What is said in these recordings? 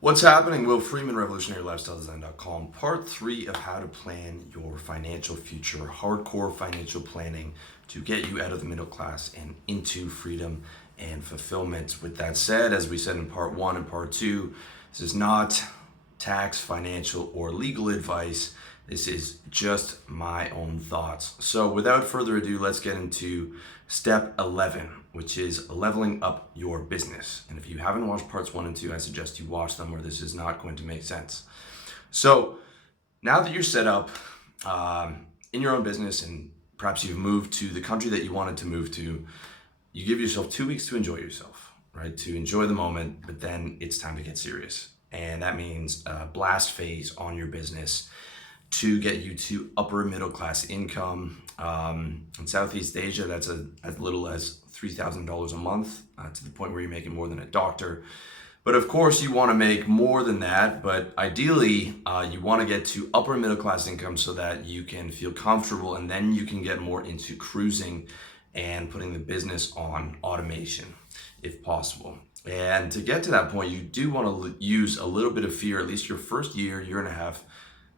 What's happening? Will Freeman, RevolutionaryLifestyleDesign.com. Part 3 of how to plan your financial future. Hardcore financial planning to get you out of the middle class and into freedom and fulfillment. With that said, as we said in Part 1 and Part 2, this is not tax, financial, or legal advice. This is just my own thoughts. So without further ado, let's get into step 11, which is leveling up your business. And if you haven't watched parts 1 and 2, I suggest you watch them, or this is not going to make sense. So now that you're set up in your own business, and perhaps you've moved to the country that you wanted to move to, you give yourself 2 weeks to enjoy yourself, right? To enjoy the moment, but then it's time to get serious. And that means a blast phase on your business to get you to upper middle class income. In Southeast Asia, that's as little as $3,000 a month, to the point where you're making more than a doctor. But of course, you want to make more than that. But ideally, you want to get to upper middle class income so that you can feel comfortable, and then you can get more into cruising and putting the business on automation, if possible. And to get to that point, you do want to use a little bit of fear, at least your first year and a half,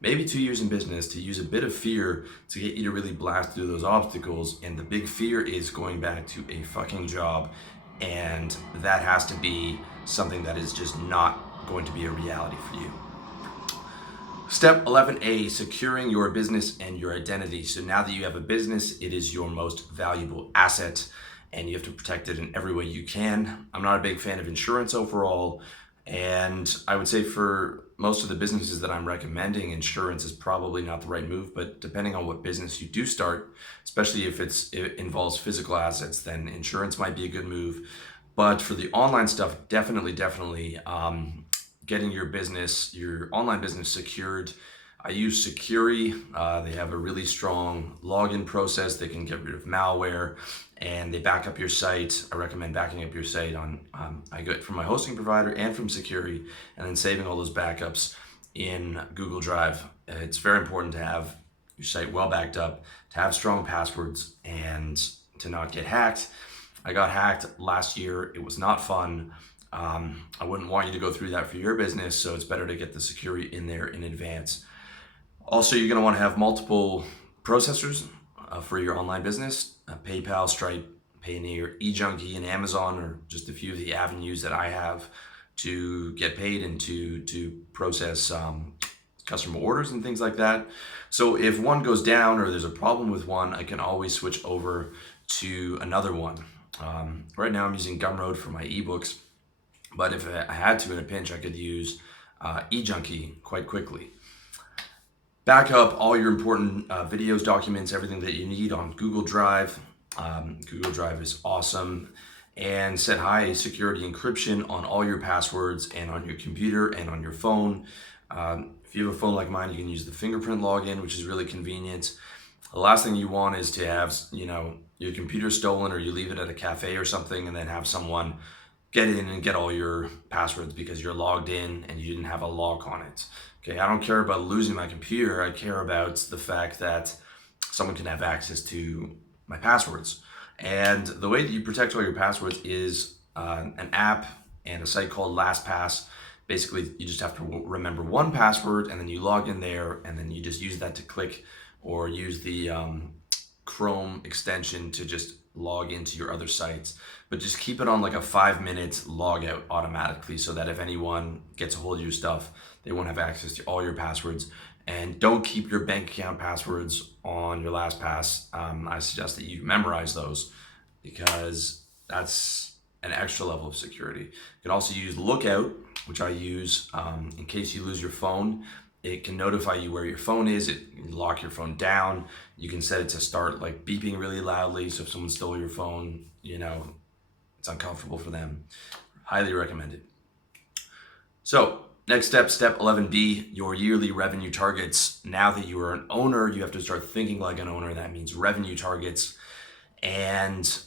maybe 2 years in business, to use a bit of fear to get you to really blast through those obstacles. And the big fear is going back to a fucking job. And that has to be something that is just not going to be a reality for you. Step 11A, securing your business and your identity. So now that you have a business, it is your most valuable asset, and you have to protect it in every way you can. I'm not a big fan of insurance overall, and I would say for most of the businesses that I'm recommending, insurance is probably not the right move. But depending on what business you do start, especially if it involves physical assets, then insurance might be a good move. But for the online stuff, definitely, getting your online business secured. I use Securi. They have a really strong login process. They can get rid of malware, and they back up your site. I recommend backing up your site I get from my hosting provider and from Securi, and then saving all those backups in Google Drive. It's very important to have your site well backed up, to have strong passwords, and to not get hacked. I got hacked last year. It was not fun. I wouldn't want you to go through that for your business, so it's better to get the security in there in advance. Also, you're going to want to have multiple processors for your online business. PayPal, Stripe, Payoneer, eJunkie, and Amazon are just a few of the avenues that I have to get paid and to process customer orders and things like that. So if one goes down or there's a problem with one, I can always switch over to another one. Right now I'm using Gumroad for my ebooks, but if I had to in a pinch, I could use eJunkie quite quickly. Back up all your important videos, documents, everything that you need on Google Drive. Google Drive is awesome. And set high security encryption on all your passwords and on your computer and on your phone. If you have a phone like mine, you can use the fingerprint login, which is really convenient. The last thing you want is to have, your computer stolen, or you leave it at a cafe or something, and then have someone get in and get all your passwords because you're logged in and you didn't have a lock on it. Okay, I don't care about losing my computer. I care about the fact that someone can have access to my passwords. And the way that you protect all your passwords is an app and a site called LastPass. Basically, you just have to remember one password, and then you log in there, and then you just use that to click, or use the Chrome extension to just log into your other sites. But just keep it on like a 5-minute log out automatically, so that if anyone gets a hold of your stuff, they won't have access to all your passwords. And don't keep your bank account passwords on your LastPass. I suggest that you memorize those, because that's an extra level of security. You can also use Lookout, which I use in case you lose your phone. It can notify you where your phone is. It can lock your phone down. You can set it to start like beeping really loudly, so if someone stole your phone, it's uncomfortable for them. Highly recommended. So next step, step 11B, your yearly revenue targets. Now that you are an owner, you have to start thinking like an owner. That means revenue targets. And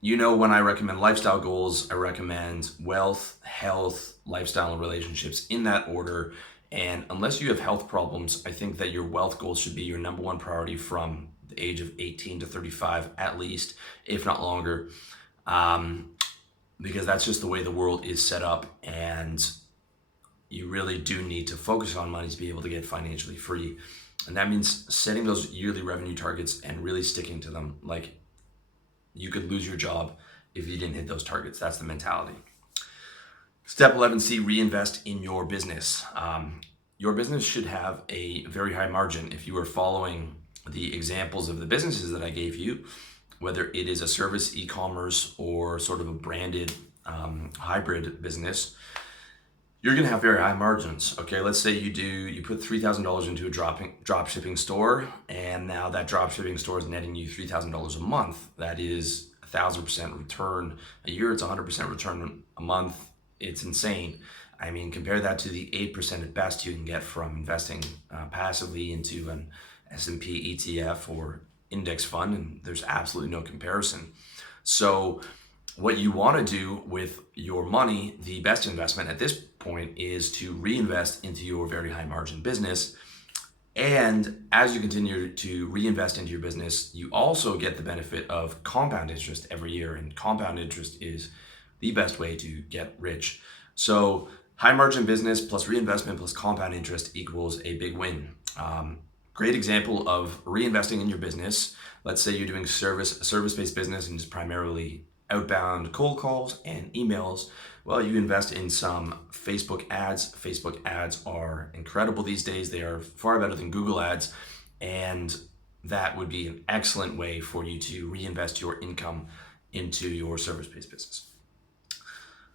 when I recommend lifestyle goals, I recommend wealth, health, lifestyle, and relationships in that order. And unless you have health problems, I think that your wealth goals should be your number one priority from the age of 18 to 35 at least, if not longer. Because that's just the way the world is set up. And you really do need to focus on money to be able to get financially free. And that means setting those yearly revenue targets and really sticking to them. Like, you could lose your job if you didn't hit those targets. That's the mentality. Step 11C, reinvest in your business. Your business should have a very high margin. If you are following the examples of the businesses that I gave you, whether it is a service, e-commerce, or sort of a branded hybrid business, you're going to have very high margins. Okay, let's say you put $3,000 into a drop shipping store, and now that drop shipping store is netting you $3,000 a month. That is 1,000% return a year. It's 100% return a month. It's insane. I mean, compare that to the 8% at best you can get from investing passively into an S&P ETF or index fund, and there's absolutely no comparison. So what you want to do with your money, the best investment at this point is to reinvest into your very high margin business. And as you continue to reinvest into your business, you also get the benefit of compound interest every year. And compound interest is the best way to get rich. So high margin business plus reinvestment plus compound interest equals a big win. Great example of reinvesting in your business. Let's say you're doing service-based business and just primarily outbound cold calls and emails. Well, you invest in some Facebook ads. Facebook ads are incredible these days. They are far better than Google ads. And that would be an excellent way for you to reinvest your income into your service-based business.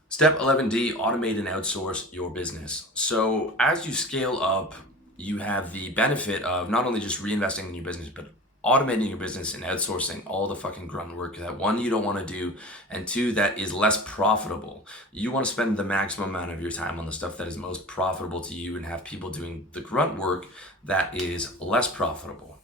Step 11D, automate and outsource your business. So as you scale up, you have the benefit of not only just reinvesting in your business, but automating your business and outsourcing all the fucking grunt work that, one, you don't want to do, and two, that is less profitable. You want to spend the maximum amount of your time on the stuff that is most profitable to you and have people doing the grunt work that is less profitable.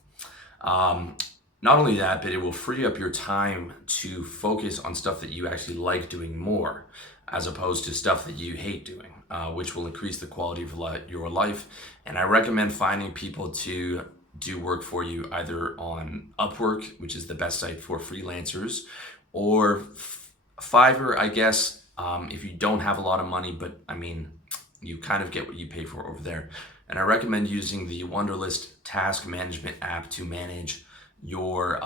Not only that, but it will free up your time to focus on stuff that you actually like doing more, as opposed to stuff that you hate doing, which will increase the quality of your life. And I recommend finding people to do work for you either on Upwork, which is the best site for freelancers, or Fiverr, I guess, if you don't have a lot of money, but I mean, you kind of get what you pay for over there. And I recommend using the Wunderlist task management app to manage your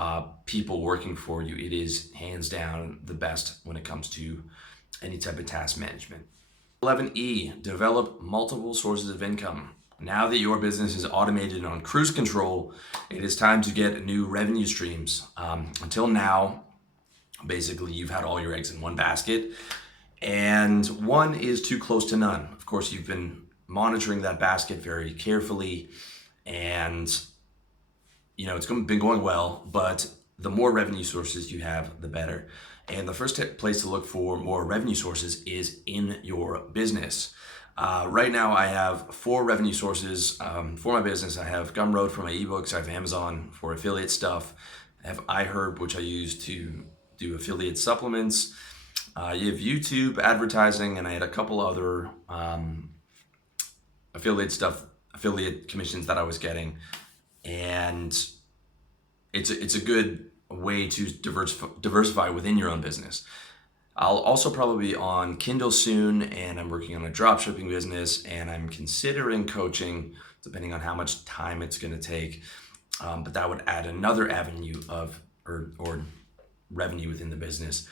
people working for you. It is hands down the best when it comes to any type of task management. 11E, develop multiple sources of income. Now that your business is automated and on cruise control, it is time to get new revenue streams. Until now, basically, you've had all your eggs in one basket, and one is too close to none. Of course, you've been monitoring that basket very carefully, and it's been going well, but the more revenue sources you have, the better. And the first place to look for more revenue sources is in your business. Right now, I have 4 revenue sources for my business. I have Gumroad for my ebooks. I have Amazon for affiliate stuff. I have iHerb, which I use to do affiliate supplements. You have YouTube advertising, and I had a couple other affiliate commissions that I was getting. And it's a good way to diversify within your own business. I'll also probably be on Kindle soon, and I'm working on a dropshipping business, and I'm considering coaching, depending on how much time it's going to take. But that would add another avenue of or revenue within the business.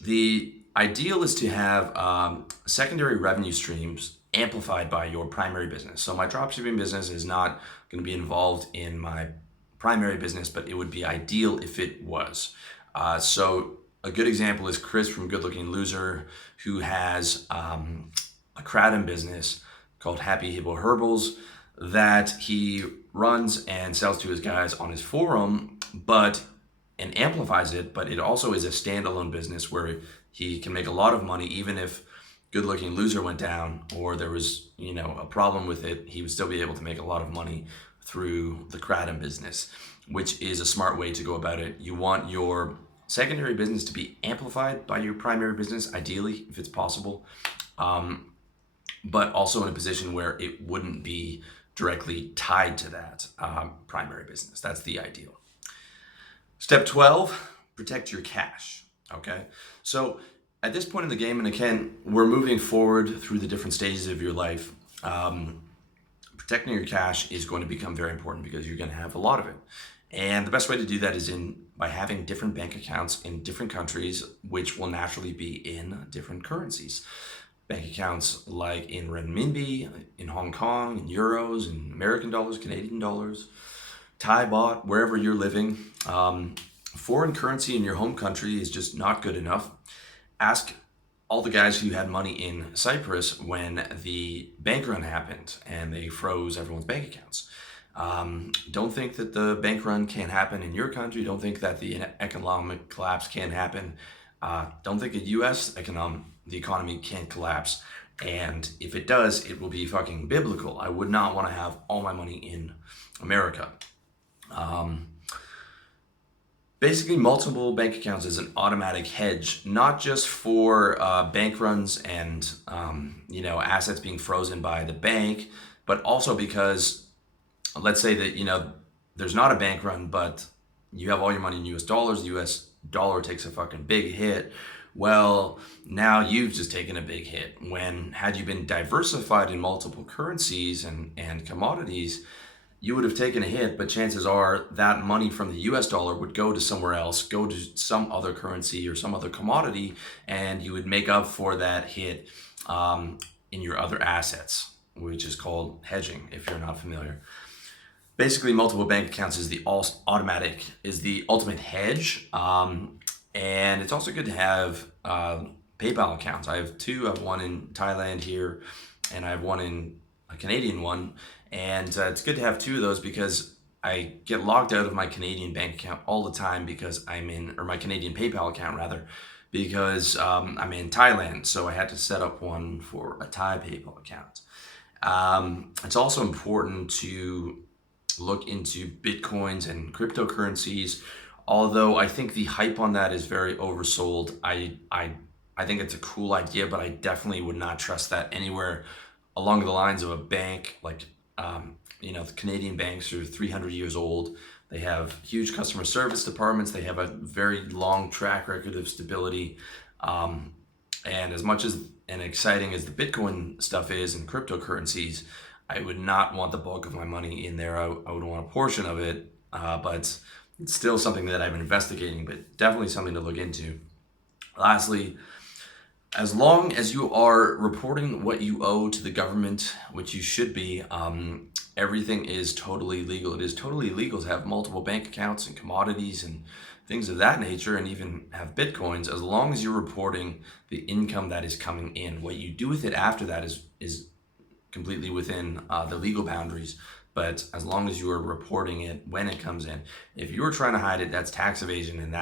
The ideal is to have secondary revenue streams amplified by your primary business. So my dropshipping business is not going to be involved in my primary business, but it would be ideal if it was. So a good example is Chris from Good Looking Loser, who has a kratom business called Happy Hippo Herbals that he runs and sells to his guys on his forum, and amplifies it, but it also is a standalone business where he can make a lot of money even if Good Looking Loser went down or there was, a problem with it. He would still be able to make a lot of money through the kratom business, which is a smart way to go about it. You want your secondary business to be amplified by your primary business, ideally, if it's possible, but also in a position where it wouldn't be directly tied to that primary business. That's the ideal. Step 12, protect your cash. Okay, so at this point in the game, and again, we're moving forward through the different stages of your life. protecting your cash is going to become very important because you're going to have a lot of it. And the best way to do that is by having different bank accounts in different countries, which will naturally be in different currencies. Bank accounts like in renminbi, in Hong Kong, in euros, in American dollars, Canadian dollars, Thai baht, wherever you're living. Foreign currency in your home country is just not good enough. Ask all the guys who had money in Cyprus when the bank run happened and they froze everyone's bank accounts. Don't think that the bank run can't happen in your country. Don't think that the economic collapse can't happen. Don't think the economy can't collapse. And if it does, it will be fucking biblical. I would not want to have all my money in America. Basically, multiple bank accounts is an automatic hedge, not just for bank runs and assets being frozen by the bank, but also because let's say that there's not a bank run, but you have all your money in U.S. dollars. The U.S. dollar takes a fucking big hit. Well, now you've just taken a big hit. When had you been diversified in multiple currencies and commodities, you would have taken a hit, but chances are that money from the US dollar would go to somewhere else, go to some other currency or some other commodity, and you would make up for that hit in your other assets, which is called hedging, if you're not familiar. Basically, multiple bank accounts is the ultimate hedge, and it's also good to have PayPal accounts. I have two. I have one in Thailand here, and I have one in a Canadian one. And it's good to have two of those because I get logged out of my Canadian bank account all the time because my Canadian PayPal account rather, because I'm in Thailand. So I had to set up one for a Thai PayPal account. It's also important to look into Bitcoins and cryptocurrencies, although I think the hype on that is very oversold. I think it's a cool idea, but I definitely would not trust that anywhere along the lines of a bank like the Canadian banks are 300 years old. They have huge customer service departments. They have a very long track record of stability. And as much as and exciting as the Bitcoin stuff is and cryptocurrencies, I would not want the bulk of my money in there. I would want a portion of it, but it's still something that I'm investigating, but definitely something to look into. Lastly, as long as you are reporting what you owe to the government, which you should be, everything is totally legal. It is totally legal to have multiple bank accounts and commodities and things of that nature, and even have Bitcoins, as long as you're reporting the income that is coming in. What you do with it after that is completely within the legal boundaries, but as long as you are reporting it when it comes in. If you're trying to hide it, that's tax evasion, and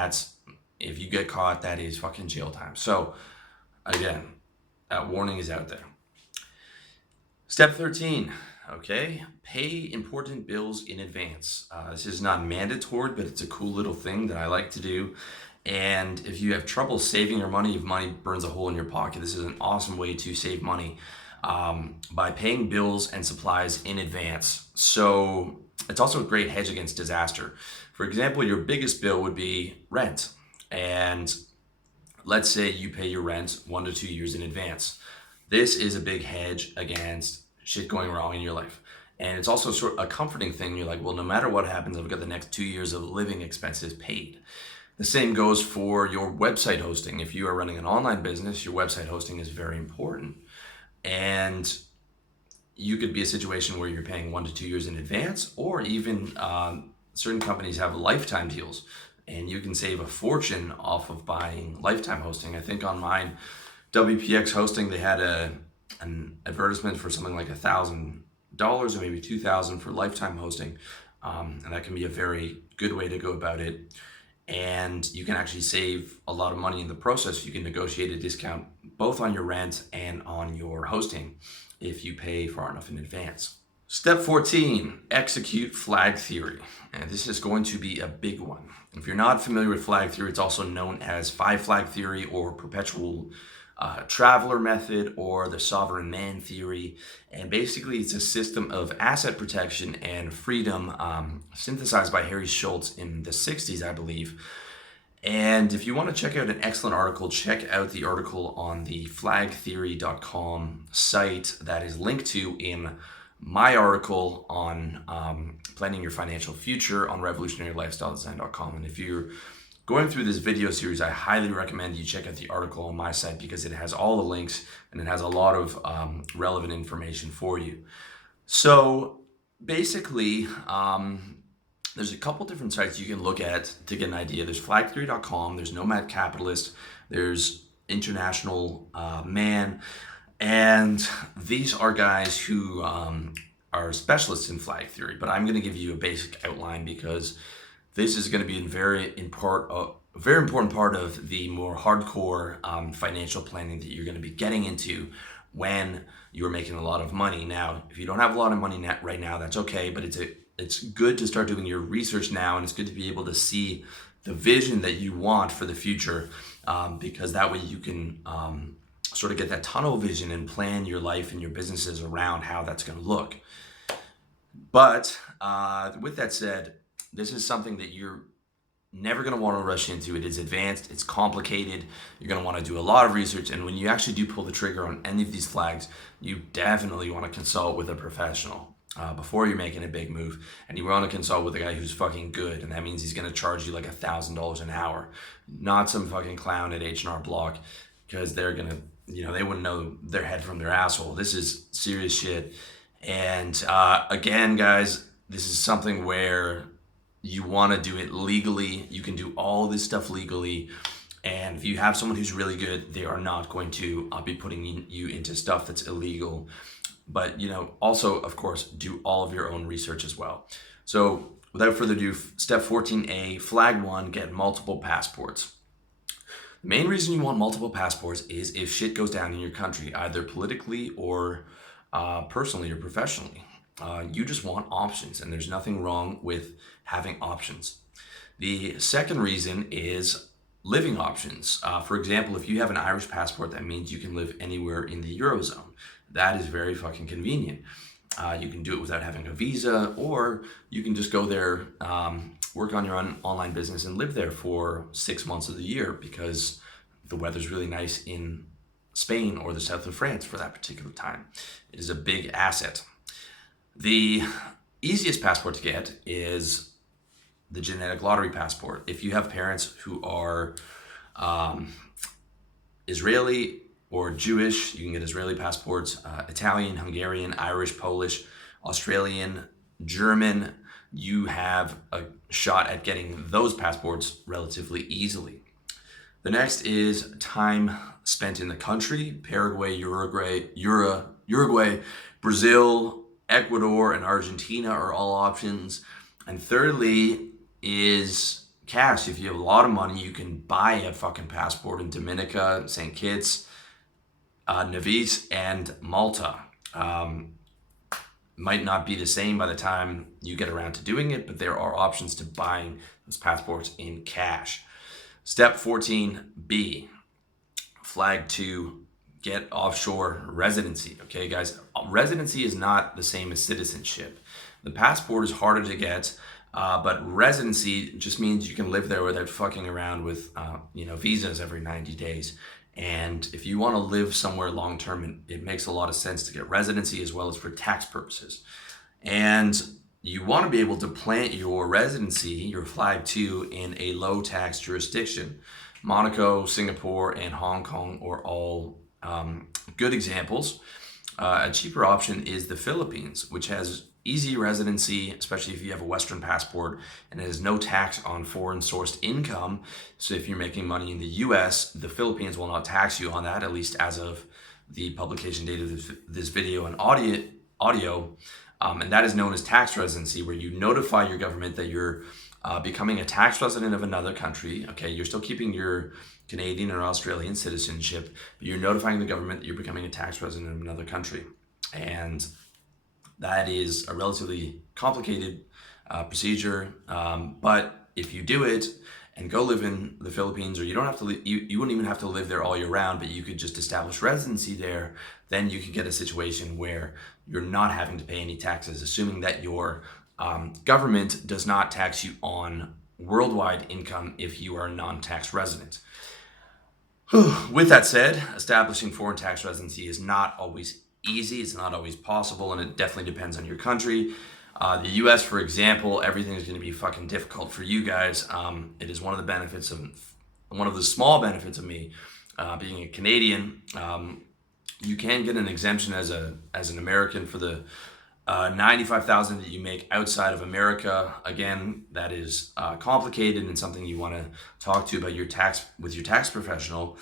if you get caught, that is fucking jail time. So again, that warning is out there. Step 13, okay? Pay important bills in advance. This is not mandatory, but it's a cool little thing that I like to do. And if you have trouble saving your money, if money burns a hole in your pocket, this is an awesome way to save money by paying bills and supplies in advance. So it's also a great hedge against disaster. For example, your biggest bill would be rent. And let's say you pay your rent 1 to 2 years in advance. This is a big hedge against shit going wrong in your life. And it's also sort of a comforting thing. You're like, well, no matter what happens, I've got the next 2 years of living expenses paid. The same goes for your website hosting. If you are running an online business, your website hosting is very important. And you could be a situation where you're paying 1 to 2 years in advance, or even certain companies have lifetime deals. And you can save a fortune off of buying lifetime hosting. I think on mine, WPX Hosting, they had an advertisement for something like $1,000 or maybe $2,000 for lifetime hosting. And that can be a very good way to go about it. And you can actually save a lot of money in the process. You can negotiate a discount both on your rent and on your hosting if you pay far enough in advance. Step 14, execute flag theory. And this is going to be a big one. If you're not familiar with flag theory, it's also known as 5 flag theory or perpetual traveler method or the sovereign man theory. And basically it's a system of asset protection and freedom synthesized by Harry Schultz in the 60s, I believe. And if you want to check out an excellent article, check out the article on the flagtheory.com site that is linked to in my article on planning your financial future on revolutionarylifestyledesign.com. And if you're going through this video series, I highly recommend you check out the article on my site because it has all the links and it has a lot of relevant information for you. So basically, there's a couple different sites you can look at to get an idea. There's flagtheory.com, there's Nomad Capitalist, there's International Man, and these are guys who are specialists in flag theory. But I'm going to give you a basic outline because this is going to be a very important part of the more hardcore financial planning that you're going to be getting into when you're making a lot of money. Now, if you don't have a lot of money right now, that's okay, but it's good to start doing your research now, and it's good to be able to see the vision that you want for the future, because that way you can sort of get that tunnel vision and plan your life and your businesses around how that's going to look. But with that said, this is something that you're never going to want to rush into. It is advanced, it's complicated, you're going to want to do a lot of research, and when you actually do pull the trigger on any of these flags, you definitely want to consult with a professional before you're making a big move, and you want to consult with a guy who's fucking good, and that means he's going to charge you like $1,000 an hour, not some fucking clown at H&R Block, because they're going to, they wouldn't know their head from their asshole. This is serious shit. And again, guys, this is something where you want to do it legally. You can do all this stuff legally. And if you have someone who's really good, they are not going to be putting you into stuff that's illegal. But, also, of course, do all of your own research as well. So without further ado, step 14A, flag 1, get multiple passports. The main reason you want multiple passports is if shit goes down in your country, either politically or personally or professionally. You just want options, and there's nothing wrong with having options. The second reason is living options. For example, if you have an Irish passport, that means you can live anywhere in the Eurozone. That is very fucking convenient. You can do it without having a visa, or you can just go there, work on your own online business and live there for 6 months of the year because the weather's really nice in Spain or the south of France for that particular time. It is a big asset. The easiest passport to get is the genetic lottery passport. If you have parents who are Israeli or Jewish, you can get Israeli passports, Italian, Hungarian, Irish, Polish, Australian, German. You have a shot at getting those passports relatively easily. The next is time spent in the country. Paraguay, Uruguay, Brazil, Ecuador, and Argentina are all options. And thirdly is cash. If you have a lot of money, you can buy a fucking passport in Dominica, St. Kitts, Nevis, and Malta. Might not be the same by the time you get around to doing it, but there are options to buying those passports in cash. Step 14B, flag 2, get offshore residency. Okay, guys, residency is not the same as citizenship. The passport is harder to get, but residency just means you can live there without fucking around with visas every 90 days. And if you want to live somewhere long term, it makes a lot of sense to get residency as well as for tax purposes. And you want to be able to plant your residency, your flag 2, in a low tax jurisdiction. Monaco, Singapore, and Hong Kong are all good examples. A cheaper option is the Philippines, which has easy residency, especially if you have a Western passport, and it has no tax on foreign sourced income. So if you're making money in the US, the Philippines will not tax you on that, at least as of the publication date of this video and audio. And that is known as tax residency, where you notify your government that you're becoming a tax resident of another country. Okay, you're still keeping your Canadian or Australian citizenship, but you're notifying the government that you're becoming a tax resident of another country. And that is a relatively complicated procedure, but if you do it and go live in the Philippines, or you don't have to, you wouldn't even have to live there all year round, but you could just establish residency there, then you could get a situation where you're not having to pay any taxes, assuming that your government does not tax you on worldwide income if you are a non-tax resident. With that said, establishing foreign tax residency is not always easy. It's not always possible, and it definitely depends on your country. The US, for example, everything is going to be fucking difficult for you guys. It is one of the small benefits of me being a Canadian. You can get an exemption as an American for the $95,000 that you make outside of America. Again, that is complicated and something you want to talk to about your tax professional.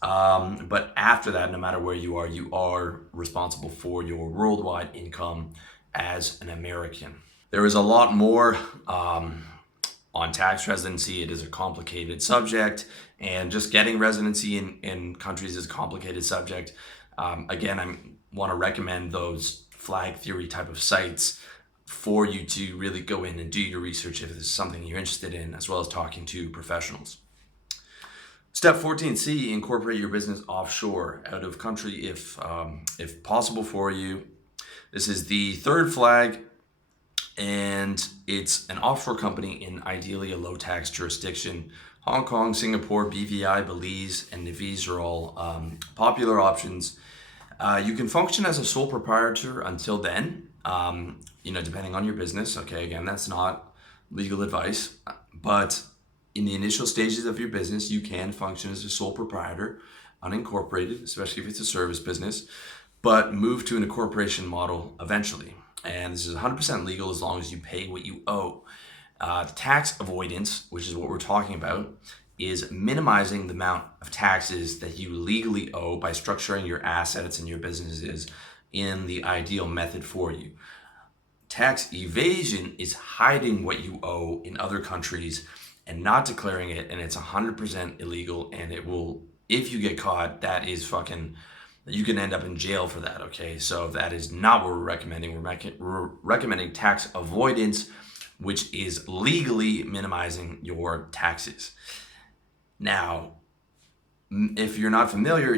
But after that, no matter where you are responsible for your worldwide income as an American. There is a lot more on tax residency. It is a complicated subject, and just getting residency in countries is a complicated subject. Again, I want to recommend those flag theory type of sites for you to really go in and do your research if this is something you're interested in, as well as talking to professionals. Step 14C, incorporate your business offshore, out of country if possible for you. This is the third flag, and it's an offshore company in ideally a low tax jurisdiction. Hong Kong, Singapore, BVI, Belize, and Nevis are all popular options. You can function as a sole proprietor until then, depending on your business. Okay, again, that's not legal advice, but in the initial stages of your business, you can function as a sole proprietor, unincorporated, especially if it's a service business, but move to an incorporation model eventually. And this is 100% legal as long as you pay what you owe. Tax avoidance, which is what we're talking about, is minimizing the amount of taxes that you legally owe by structuring your assets and your businesses in the ideal method for you. Tax evasion is hiding what you owe in other countries and not declaring it, and it's 100% illegal, and it will, if you get caught, that is fucking, you can end up in jail for that, okay? So that is not what we're recommending. We're recommending tax avoidance, which is legally minimizing your taxes. Now, if you're not familiar,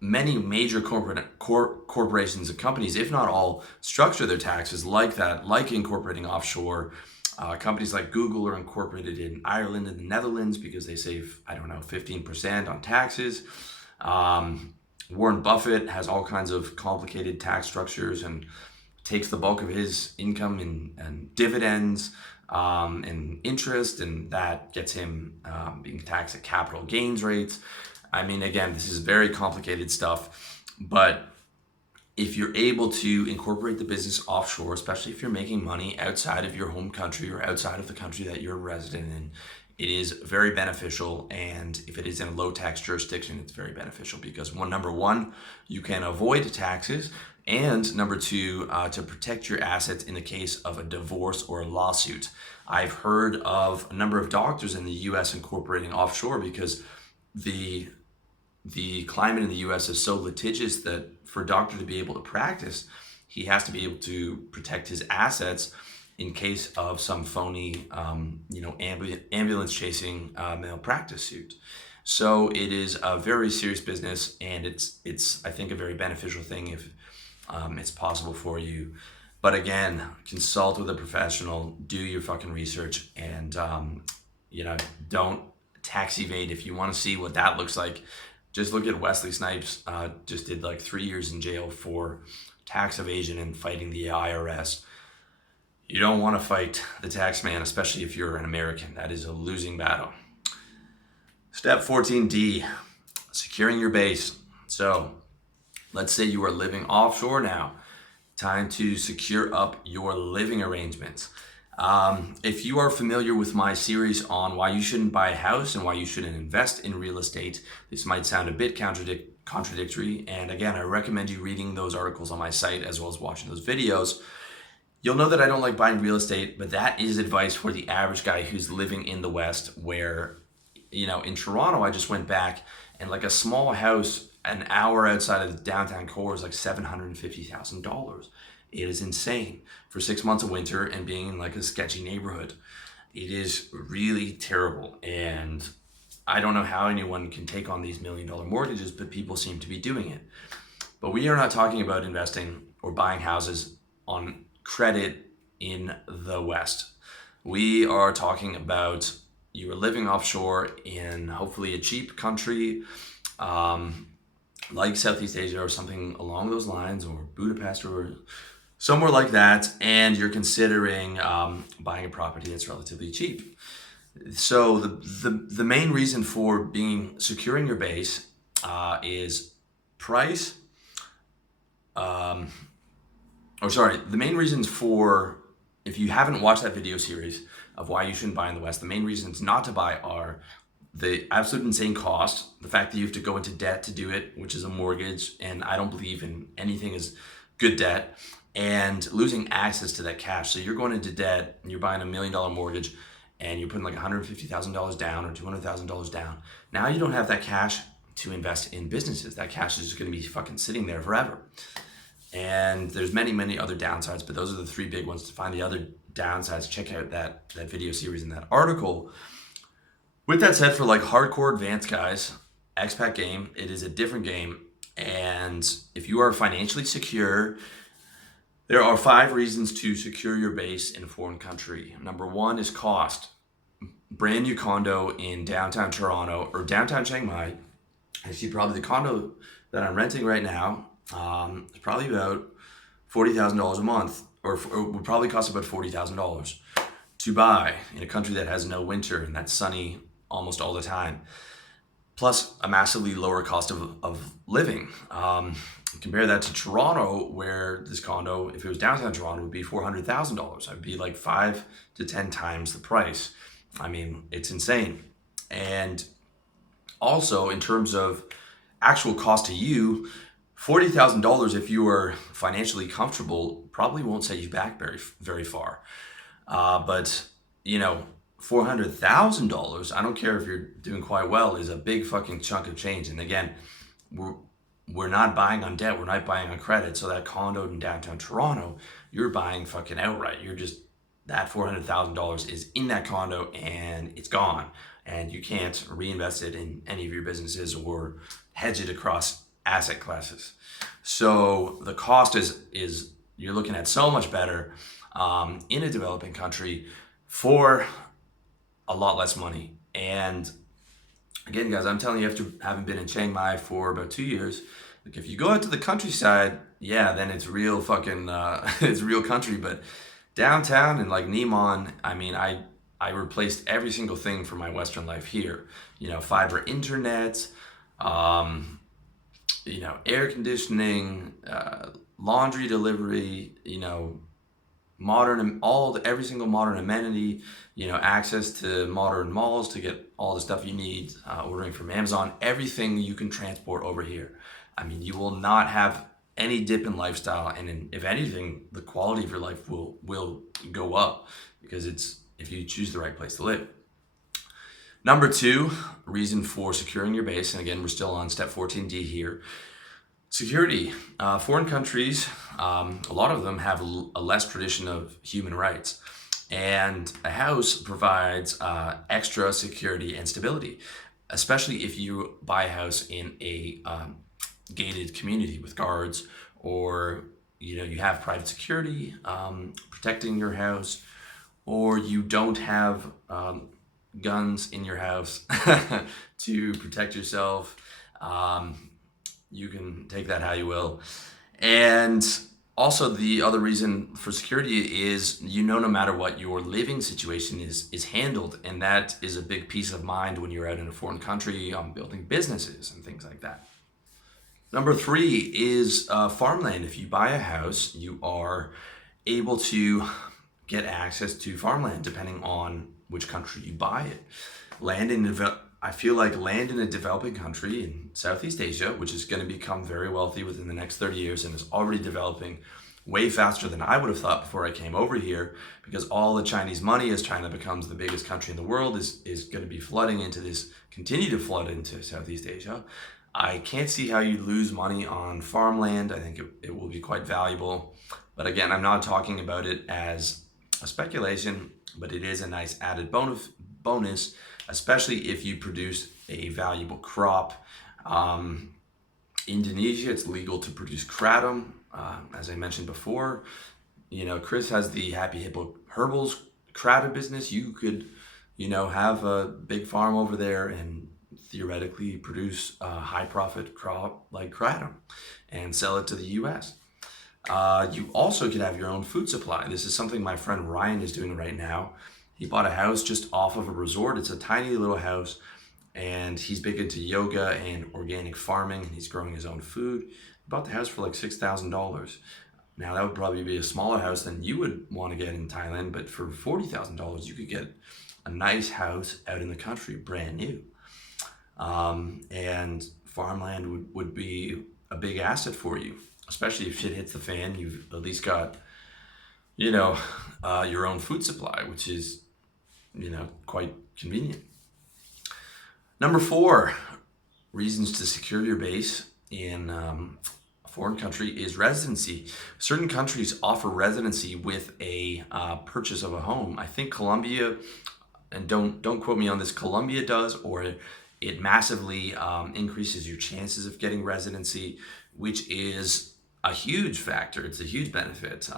many major corporations and companies, if not all, structure their taxes like that, like incorporating offshore. Companies like Google are incorporated in Ireland and the Netherlands because they save, 15% on taxes. Warren Buffett has all kinds of complicated tax structures and takes the bulk of his income in dividends and interest, and that gets him being taxed at capital gains rates. Again, this is very complicated stuff, but if you're able to incorporate the business offshore, especially if you're making money outside of your home country or outside of the country that you're a resident in, it is very beneficial. And if it is in a low tax jurisdiction, it's very beneficial because number one, you can avoid taxes, and number two, to protect your assets in the case of a divorce or a lawsuit. I've heard of a number of doctors in the US incorporating offshore because the climate in the US is so litigious that for a doctor to be able to practice, he has to be able to protect his assets in case of some phony, ambulance chasing malpractice suit. So it is a very serious business, and it's I think a very beneficial thing if it's possible for you. But again, consult with a professional, do your fucking research, and don't tax evade. If you want to see what that looks like, just look at Wesley Snipes. Just did like 3 years in jail for tax evasion and fighting the IRS. You don't want to fight the tax man, especially if you're an American. That is a losing battle. Step 14D, securing your base. So let's say you are living offshore now. Time to secure up your living arrangements. If you are familiar with my series on why you shouldn't buy a house and why you shouldn't invest in real estate, this might sound a bit contradictory. And again, I recommend you reading those articles on my site as well as watching those videos. You'll know that I don't like buying real estate, but that is advice for the average guy who's living in the West, where, in Toronto, I just went back and like a small house an hour outside of the downtown core is like $750,000. It is insane for 6 months of winter and being in like a sketchy neighborhood. It is really terrible. And I don't know how anyone can take on these $1 million mortgages, but people seem to be doing it. But we are not talking about investing or buying houses on credit in the West. We are talking about you are living offshore in hopefully a cheap country, um, like Southeast Asia or something along those lines, or Budapest or somewhere like that, and you're considering buying a property that's relatively cheap. So the main reason for being securing your base is price. Um, the main reasons for, if you haven't watched that video series of why you shouldn't buy in the West, the main reasons not to buy are the absolute insane cost, the fact that you have to go into debt to do it, which is a mortgage, and I don't believe in anything as good debt, and losing access to that cash. So you're going into debt and you're buying $1 million mortgage and you're putting like $150,000 down or $200,000 down. Now you don't have that cash to invest in businesses. That cash is just going to be fucking sitting there forever. And there's many other downsides, but those are the three big ones. To find the other downsides, check out that video series and that article. With that said, for like hardcore advanced guys, expat game, it is a different game. And if you are financially secure, there are 5 reasons to secure your base in a foreign country. Number 1 is cost. Brand new condo in downtown Toronto or downtown Chiang Mai. Actually, probably the condo that I'm renting right now is probably about $40,000 a month, or would probably cost about $40,000 to buy in a country that has no winter and that's sunny almost all the time. Plus a massively lower cost of living. Compare that to Toronto, where this condo, if it was downtown Toronto, would be $400,000. I'd be like 5 to 10 times the price. I mean, it's insane. And also in terms of actual cost to you, $40,000, if you are financially comfortable, probably won't set you back very far. But you know, $400,000, I don't care if you're doing quite well, is a big fucking chunk of change. And again, we're not buying on debt, we're not buying on credit. So that condo in downtown Toronto, you're buying fucking outright. You're just, that $400,000 is in that condo and it's gone. And you can't reinvest it in any of your businesses or hedge it across asset classes. So the cost is you're looking at so much better in a developing country for a lot less money. And again, guys, I'm telling you, after having been in Chiang Mai for about 2 years, like if you go out to the countryside, yeah, then it's real fucking, it's real country. But downtown and like Neiman, I mean, I replaced every single thing for my Western life here. You know, fiber internet, you know, air conditioning, laundry delivery, you know, every single modern amenity, you know, access to modern malls to get all the stuff you need, ordering from Amazon, everything you can transport over here. I mean, you will not have any dip in lifestyle, and if anything, the quality of your life will go up, because it's, if you choose the right place to live. Number 2 reason for securing your base, and again, we're still on step 14D here. Security. Foreign countries, a lot of them have a less tradition of human rights, and a house provides extra security and stability, especially if you buy a house in a gated community with guards, or you know, you have private security protecting your house, or you don't have guns in your house to protect yourself. You can take that how you will. And also the other reason for security is, you know, no matter what, your living situation is handled. And that is a big peace of mind when you're out in a foreign country building businesses and things like that. Number 3 is farmland. If you buy a house, you are able to get access to farmland depending on which country you buy it. I feel like land in a developing country in Southeast Asia, which is going to become very wealthy within the next 30 years and is already developing way faster than I would have thought before I came over here, because all the Chinese money, as China becomes the biggest country in the world, is going to be continue to flood into Southeast Asia. I can't see how you lose money on farmland. I think it will be quite valuable. But again, I'm not talking about it as a speculation, but it is a nice added bonus, especially if you produce a valuable crop. Indonesia, it's legal to produce kratom, as I mentioned before. You know, Chris has the Happy Hippo Herbals crowded business, you could, have a big farm over there and theoretically produce a high profit crop like kratom and sell it to the US. You also could have your own food supply. This is something my friend Ryan is doing right now. He bought a house just off of a resort. It's a tiny little house, and he's big into yoga and organic farming. He's growing his own food. He bought the house for like $6,000. Now that would probably be a smaller house than you would want to get in Thailand, but for $40,000, you could get a nice house out in the country, brand new. And farmland would be a big asset for you, especially if shit hits the fan. You've at least got, your own food supply, which is, quite convenient. Number 4 reasons to secure your base in a foreign country is residency. Certain countries offer residency with a purchase of a home. I think Colombia, and don't quote me on this, Colombia does, or it massively increases your chances of getting residency, which is a huge factor. It's a huge benefit.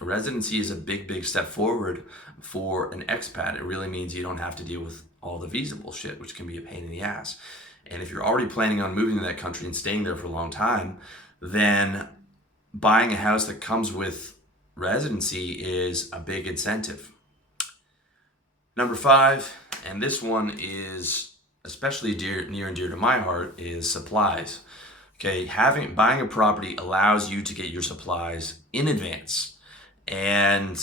Residency is a big step forward for an expat. It really means you don't have to deal with all the visa bullshit, which can be a pain in the ass. And if you're already planning on moving to that country and staying there for a long time, then buying a house that comes with residency is a big incentive. Number 5, and this one is especially near and dear to my heart, is supplies. Okay, buying a property allows you to get your supplies in advance. And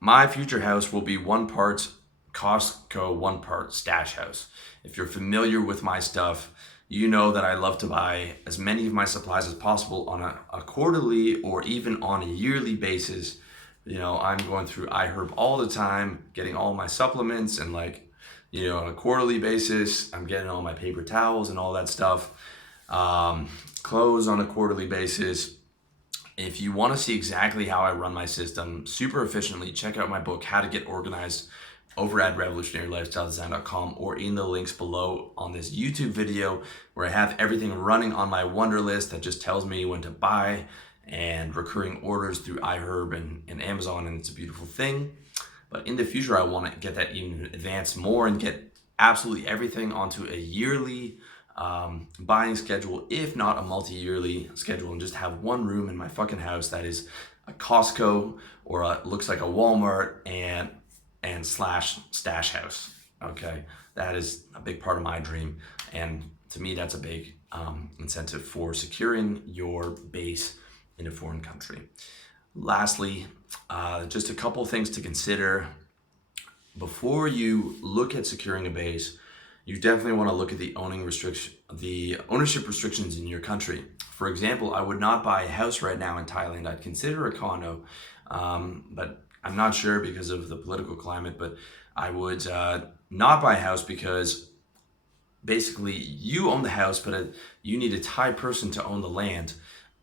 my future house will be 1 part Costco, 1 part Stash House. If you're familiar with my stuff, you know that I love to buy as many of my supplies as possible on a quarterly or even on a yearly basis. I'm going through iHerb all the time, getting all my supplements, and on a quarterly basis, I'm getting all my paper towels and all that stuff. Clothes on a quarterly basis. If you want to see exactly how I run my system super efficiently, check out my book, How to Get Organized, over at revolutionarylifestyledesign.com, or in the links below on this YouTube video, where I have everything running on my Wonder list that just tells me when to buy, and recurring orders through iHerb and Amazon, and it's a beautiful thing. But in the future, I want to get that even advanced more and get absolutely everything onto a yearly buying schedule, if not a multi-yearly schedule, and just have one room in my fucking house that is a Costco or looks like a Walmart and slash Stash House. Okay, that is a big part of my dream, and to me that's a big incentive for securing your base in a foreign country. Lastly, just a couple things to consider before you look at securing a base. You definitely want to look at the ownership restrictions in your country. For example, I would not buy a house right now in Thailand. I'd consider a condo, but I'm not sure because of the political climate. But I would not buy a house because basically you own the house, but you need a Thai person to own the land.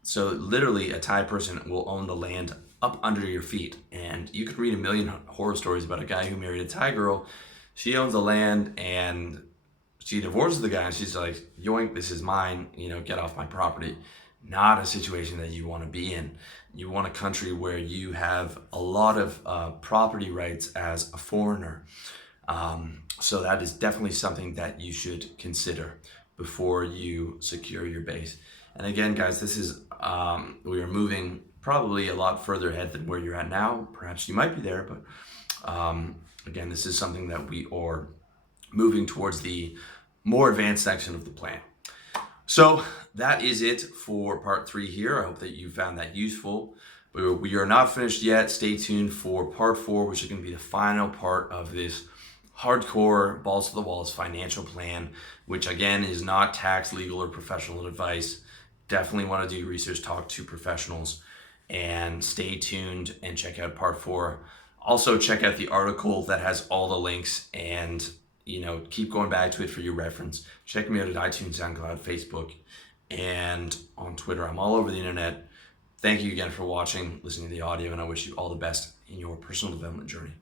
So literally a Thai person will own the land up under your feet. And you could read a million horror stories about a guy who married a Thai girl. She owns the land and she divorces the guy and she's like, yoink, this is mine, get off my property. Not a situation that you want to be in. You want a country where you have a lot of property rights as a foreigner. So that is definitely something that you should consider before you secure your base. And again, guys, this is, we are moving probably a lot further ahead than where you're at now. Perhaps you might be there, but again, this is something that we are moving towards the more advanced section of the plan. So that is it for part 3 here. I hope that you found that useful. We are not finished yet. Stay tuned for part 4, which is going to be the final part of this hardcore balls to the walls financial plan, which again is not tax, legal, or professional advice. Definitely want to do research, talk to professionals, and stay tuned and check out part 4. Also check out the article that has all the links, and keep going back to it for your reference. Check me out at iTunes, SoundCloud, Facebook, and on Twitter. I'm all over the internet. Thank you again for watching, listening to the audio, and I wish you all the best in your personal development journey.